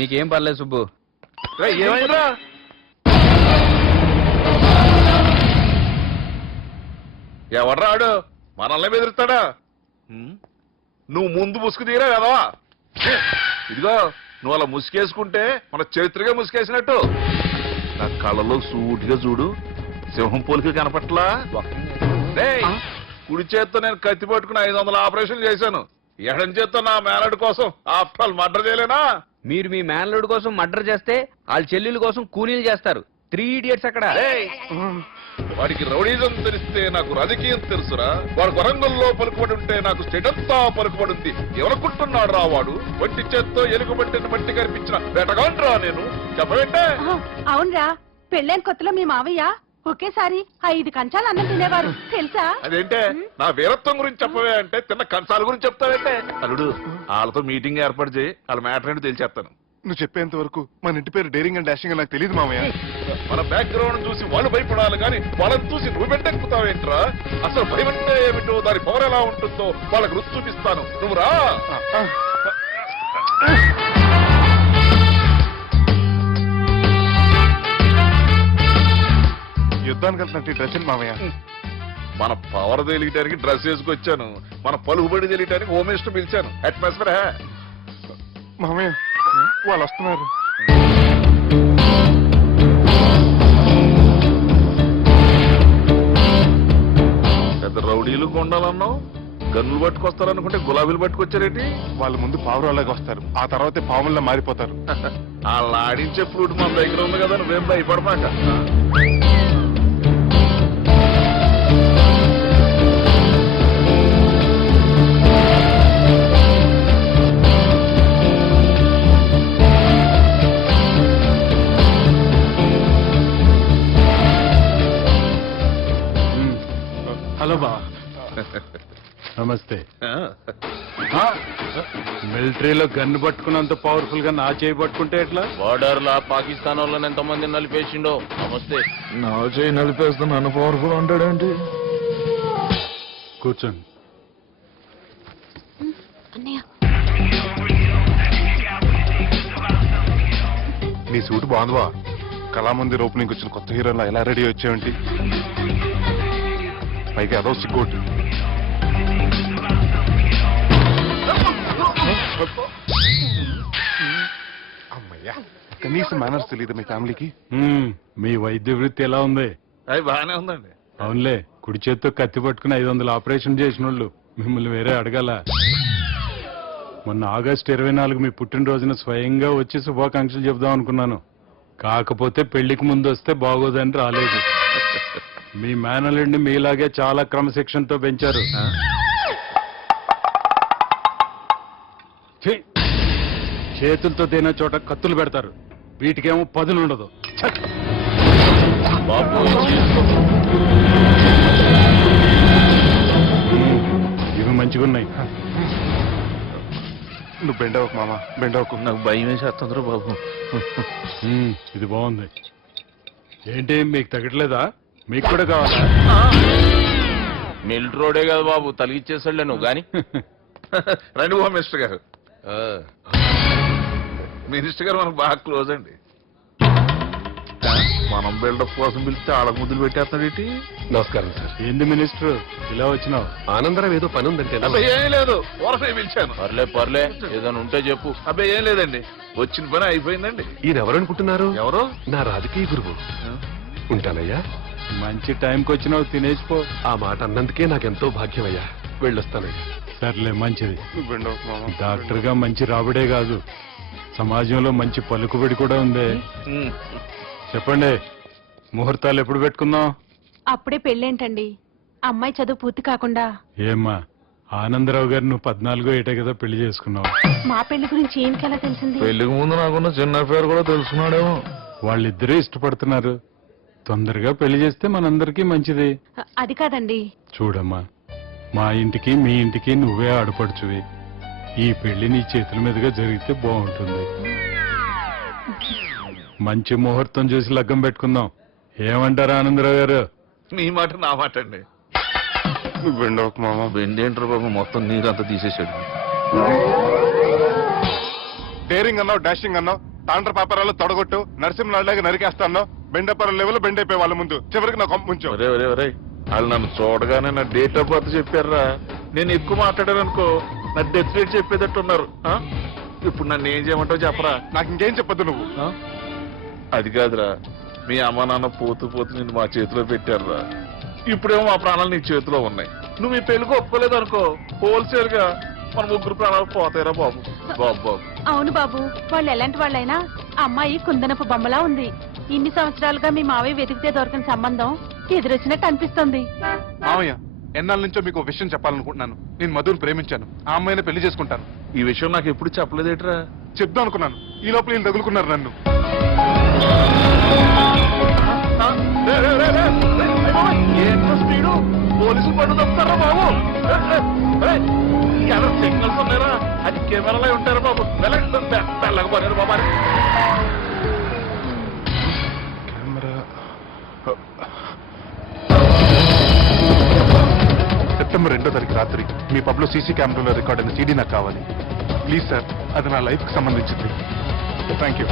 నీకేం పర్లేదు సుబ్బు. ఏమైందా? ఎవడ్రాడు మనల్ని బెదిరిస్తాడా? నువ్వు ముందు ముసుగు తీరా కదా. ఇదిగో నువ్వు అలా ముసుకేసుకుంటే మన చరిత్రగా ముసుకేసినట్టు. నా కళ్ళలో సూటిగా చూడు, సింహం పోలిక కనపట్లా. కుడి చేత్తో నేను కత్తి పట్టుకుని 500 ఆపరేషన్లు చేశాను. ఎడం చేత్తో నా మేనడు కోసం ఆఫ్టర్ ఆల్ మర్డర్ చేయలేనా? మీరు మీ మేనల్లుడి కోసం మర్డర్ చేస్తే వాళ్ళ చెల్లెల కోసం కూలీలు చేస్తారు. 3 ఇడియట్స్ అక్కడ. వాడికి రౌడీజం తెలిస్తే నాకు రాజకీయం తెలుసురా. వాడు వరంగల్లో పలుకుబడి ఉంటే నాకు స్టేట్ అంతా పలుకుబడి ఉంది. ఎవరుకుంటున్నాడు రా వాడు? వట్టి చేత్తో ఎలుగుబట్టిన మట్టి కనిపించిన వేటగాండ్రా నేను. చెప్పబెట్టే. అవునరా, పెళ్ళైన కొత్తలో మీ మావయ్య ఒకేసారి 5 కంచాలు అన్నం తినేవారు తెలుసా? అదేంటే నా వీరత్వం గురించి చెప్పవే అంటే తిన్న కంచాల గురించి చెప్తావేంటే? అల్లుడు వాళ్ళతో మీటింగ్ ఏర్పాటు చేయి, వాళ్ళ మ్యాటర్ ఏంటో తెలిసేస్తాను. నువ్వు చెప్పేంత వరకు మన ఇంటి పేరు డేరింగ్ అండ్ డాషింగ్ నాకు తెలియదు మామయ్య. మన బ్యాక్గ్రౌండ్ చూసి వాళ్ళు భయపడాలి కానీ వాళ్ళని చూసి నువ్వు వెంటెక్కుతావేంట్రా? అసలు భయం అంటే ఏమిటో, దాని పవర్ ఎలా ఉంటుందో వాళ్ళకి రుచి చూపిస్తాను. నువ్వు రా. యుద్ధానికి వెళ్తున్నట్టు డ్రెస్ మామయ్య. మన పవర్ తెలియటానికి డ్రెస్ వేసుకొచ్చాను, మన పలుకుబడి తెలియటానికి హోమ్ మినిస్టర్ పిలిచాను. అట్మాస్ఫియర్ మామయ్య వాళ్ళు వస్తున్నారు. పెద్ద రౌడీలు కొండాలన్నావు, గన్నులు పట్టుకొస్తారనుకుంటే గులాబీలు పట్టుకొచ్చారేంటి? వాళ్ళ ముందు పావురాలాగా వస్తారు, ఆ తర్వాతే పాముల్లా మారిపోతారు. వాళ్ళు ఆడించే ఫ్రూట్ మన దగ్గర ఉంది కదా, నువ్వేం భయపడమాక. హలో బా, నమస్తే. మిలిటరీలో గన్ను పట్టుకున్నంత పవర్ఫుల్ గా నా చేయి పట్టుకుంటే ఎట్లా? బార్డర్ లా పాకిస్తాన్ వాళ్ళని ఎంతమంది నలిపేసిండో. నమస్తే. నా చేయి నలిపేస్తే నన్ను పవర్ఫుల్ అంటాడేంటి? కూర్చోండి. నీ సూట్ బాగుందివా. కళామందిర్ ఓపెనింగ్ వచ్చిన కొత్త హీరోలా ఎలా రెడీ వచ్చావేంటి? పైకి అదో సిగ్గోటు. అమ్మయ్యా, కనీసం మేనర్స్ తెలియదు మీ ఫ్యామిలీకి. మీ వైద్య వృత్తి ఎలా ఉంది? అది బాగానే ఉందండి. అవునులే, కుడి చేత్తో కత్తి పట్టుకుని 500 ఆపరేషన్ చేసిన వాళ్ళు మిమ్మల్ని వేరే అడగాల. మొన్న ఆగస్టు 24 మీ పుట్టినరోజున స్వయంగా వచ్చి శుభాకాంక్షలు చెబుదాం అనుకున్నాను. కాకపోతే పెళ్లికి ముందు వస్తే బాగోదని రాలేదు. మీ మేనల్లుడిని మీలాగే చాలా క్రమశిక్షణతో పెంచారు. చేతులతో తినే చోట కత్తులు పెడతారు, వీటికేమో పదులు ఉండదు. ఇవి మంచిగున్నాయి. నువ్వు బెండవకు మామ, బెండవకు. నాకు భయం వేసేస్తుందిరా బాబు. ఇది బాగుంది. ఏంటి మీకు తగ్గట్లేదా? మీకు కూడా కావాలా? మిలిటరోడే కదా బాబు, తలిగిచ్చేసాడులే నువ్వు గాని. రండి హోమ్ మినిస్టర్ గారు. మినిస్టర్ గారు మనకు బాగా క్లోజ్ అండి. మనం బిల్డప్ కోసం పిలిస్తే ఆళ్ళ ముద్దులు పెట్టేస్తాడేంటి? నమస్కారం సార్. ఏంది మినిస్టర్ ఇలా వచ్చినావు? ఆనందరావు ఏదో పని ఉందంటే. అబ్బాయి ఏం లేదు, వరసే పిలిచాను. పర్లే ఏదైనా ఉంటే చెప్పు. అబ్బాయి ఏం లేదండి, వచ్చిన పని అయిపోయిందండి. ఈయన ఎవరనుకుంటున్నారు? ఎవరు? నా రాజకీయ గురువు. ఉంటానయ్యా. మంచి టైంకి వచ్చినావు, తినేసిపో. ఆ మాట అన్నందుకే నాకెంతో భాగ్యమయ్యా. వెళ్ళొస్తానయ్యా. సర్లే, మంచిది. నువ్వు బెండవకు మామ. డాక్టర్ గా మంచి రాబడే కాదు, సమాజంలో మంచి పలుకుబడి కూడా ఉంది. చెప్పండి, ముహూర్తాలు ఎప్పుడు పెట్టుకుందాం? అప్పుడే పెళ్ళేంటండి, అమ్మాయి చదువు పూర్తి కాకుండా. ఏమ్మా, ఆనందరావు గారు నువ్వు 14 ఏటే కదా పెళ్లి చేసుకున్నావు. మా పెళ్లి గురించి ఏంకెలా తెలిసింది? పెళ్లికి ముందు నాకున్న చిన్న పేరు కూడా తెలుసుకున్నాడేమో. వాళ్ళిద్దరే ఇష్టపడుతున్నారు, తొందరగా పెళ్లి చేస్తే మనందరికీ మంచిది. అది కాదండి. చూడమ్మా, మా ఇంటికి మీ ఇంటికి నువ్వే ఆడపడుచువి. ఈ పెళ్లి నీ చేతుల మీదుగా జరిగితే బాగుంటుంది. మంచి ముహూర్తం చూసి లగ్గం పెట్టుకుందాం. ఏమంటారు ఆనందరావు గారు? నీ మాట నా మాట అండి. నువ్వు బెండవకు మామ. బెండేంటర్ బాబు మొత్తం నీరంతా తీసేసాడు. డేరింగ్ అన్నావు, డాషింగ్ అన్నావు, తాండ్ర పాపరాలు తొడగొట్టు నరసింహలాగా నరికేస్తాను బెండపరం లెవెల్ బెండ్ అయిపోయి వాళ్ళ ముందు చివరికి నా కొంప ముంచు. ఒరే ఒరే ఒరే వాళ్ళు నన్ను చూడగానే నా డేట్ ఆఫ్ బర్త్ చెప్పారా, నేను ఎక్కువ మాట్లాడాను అనుకో నా డెత్ రేట్ చెప్పేటట్టున్నారు. ఇప్పుడు నన్ను ఏం చేయమంటావు చెప్పరా? నాకు ఇంకేం చెప్పొద్దు నువ్వు. అది కాదురా, మీ అమ్మ నాన్న పోతూ పోతూ నిన్ను మా చేతిలో పెట్టారురా. ఇప్పుడేమో మా ప్రాణాలు నీ చేతిలో ఉన్నాయి. నువ్వు ఈ పెళ్లికి ఒప్పుకోలేదు అనుకో, హోల్సేల్ గా మన ముగ్గురు ప్రాణాలు పోతాయిరా బాబు. బాబు బాబు అవును బాబు, వాళ్ళు ఎలాంటి వాళ్ళైనా అమ్మాయి కుందనపు బొమ్మలా ఉంది. ఇన్ని సంవత్సరాలుగా మీ మావయ్య వెతికితే దొరకని సంబంధం ఎదురొచ్చినట్టు అనిపిస్తుంది. మామయ్య, ఎన్నాళ్ళ నుంచో మీకు విషయం చెప్పాలనుకుంటున్నాను. నేను మధుని ప్రేమించాను, ఆ అమ్మాయిని పెళ్లి చేసుకుంటాను. ఈ విషయం నాకు ఎప్పుడు చెప్పలేదేట్రా? చెప్దాం అనుకున్నాను, ఈ లోపల వీళ్ళు తగులుకున్నారు నన్ను. ఏంటో స్పీడు, పోలీసులు పట్టు తప్పుతారా బాబు? ఎవరు సిగ్నల్స్ ఉన్నారా? అది కెమెరాలో ఉంటారా బాబు? వెళ్ళకపోయారు బాబా. కెమెరా సెప్టెంబర్ 2వ తారీఖు రాత్రి మీ పబ్లో సీసీ కెమెరాలో రికార్డ్ అయిన సీడీ నాకు కావాలి ప్లీజ్ సార్. అది నా లైఫ్ కి సంబంధించింది. Thank you.